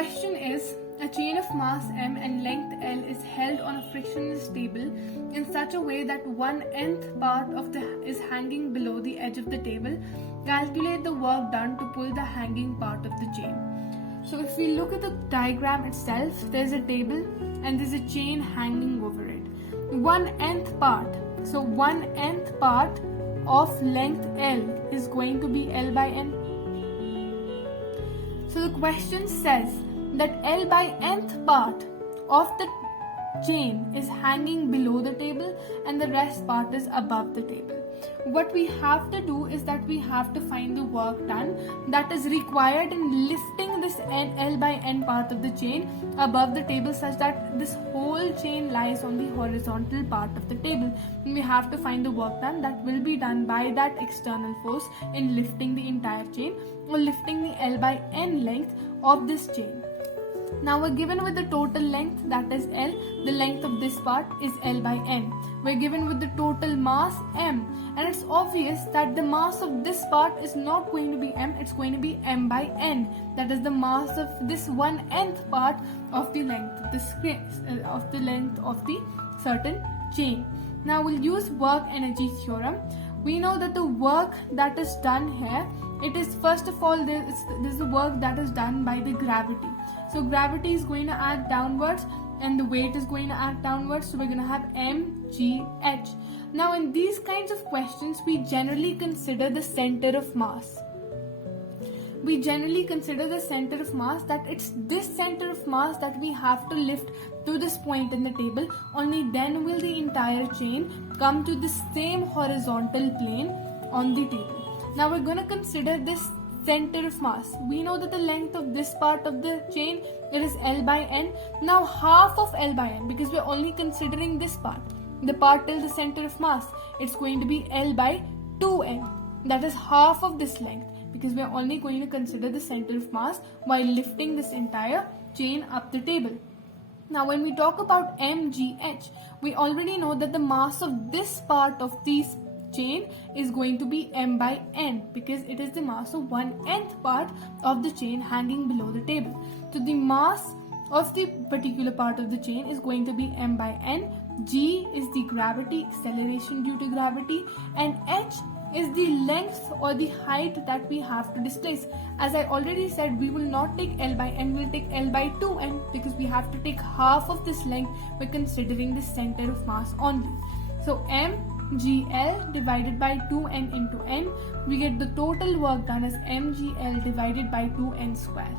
question is, a chain of mass m and length L is held on a frictionless table in such a way that 1/nth part is hanging below the edge of the table. Calculate the work done to pull the hanging part of the chain. So if we look at the diagram itself, there's a table and there's a chain hanging over it. 1/nth part. So 1/nth part of length L is going to be L by n. So the question says that L by nth part of the chain is hanging below the table and the rest part is above the table. What we have to do is that we have to find the work done that is required in lifting this L by n part of the chain above the table such that this whole chain lies on the horizontal part of the table. And we have to find the work done that will be done by that external force in lifting the entire chain or lifting the L by n length of this chain. Now we're given with the total length, that is L. The length of this part is L by n. We're given with the total mass m, and it's obvious that the mass of this part is not going to be m, it's going to be m by n. That is the mass of this 1/nth part of the length of the certain chain. Now we'll use work energy theorem. We know that the work that is done here, it is first of all this is the work that is done by the gravity. So gravity is going to act downwards and the weight is going to act downwards. So we're going to have mgh. Now in these kinds of questions, we generally consider the center of mass. We generally consider the center of mass, that it's this center of mass that we have to lift to this point in the table. Only then will the entire chain come to the same horizontal plane on the table. Now we're going to consider this center of mass. We know that the length of this part of the chain, it is L by n. Now half of L by n, because we're only considering this part, the part till the center of mass, it's going to be L by 2n. That is half of this length, because we're only going to consider the center of mass while lifting this entire chain up the table. Now when we talk about mgh, we already know that the mass of this part of this chain is going to be m by n, because it is the mass of 1/nth part of the chain hanging below the table. So the mass of the particular part of the chain is going to be m by n. G is the gravity, acceleration due to gravity, and h is the length or the height that we have to displace. As I already said, we will not take L by n, we'll take L by 2n, because we have to take half of this length by considering the center of mass only. So mgl divided by 2n into n, we get the total work done as mgl divided by 2n square.